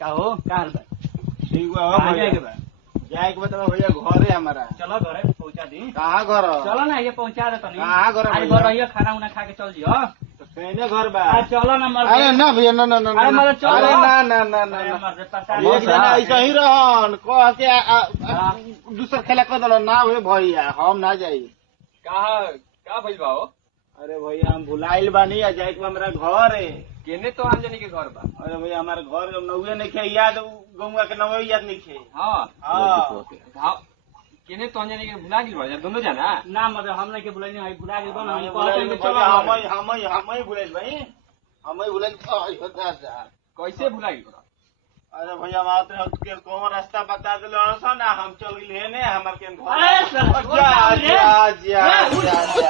का हो का हाल बा? ठीक बा हो कहाँ भैया। जाए के बा? जाए के बता भैया घर है हमारा। चलो घरे पहुंचा दी। कहाँ घर? चलो ना ये पहुंचा दे तनी। कहाँ घर आज भैया? घर रहिए खाना उना खा के चल जियो। तो कहने घर बा। चलो ना मर। अरे ना भैया ना ना ना अरे मतलब चलो। अरे ना ना ना ना अरे ना। मर पता एक जना ऐसा ही रहन कह के दूसर खेला कर दलो ना हुए भैया हम ना जाई। का भइल बा हो? अरे भैया हम भुलाइल बानी आ जाए के हमारा घर है। केने तो आंजनी के घर बा? अरे भैया हमारे घर नौवे नहीं खे याद गौवा के नौवे याद नहीं खे। हाँ हाँ केने तो आंजनी के भुला गेल बा जा दोनों जाना? ना मर हमने के बुलानी है भुला गेल बा ना हम भुलाइल कहते हैं कि भैया चलो हम भुलाइल भाई हम भुलाइल कैसे भुला गेल बा? अरे भैया हमारे के कौन रास्ता बता दिलो ना हम चल गए ने हमार के घर। अरे सर, जा जा जा जा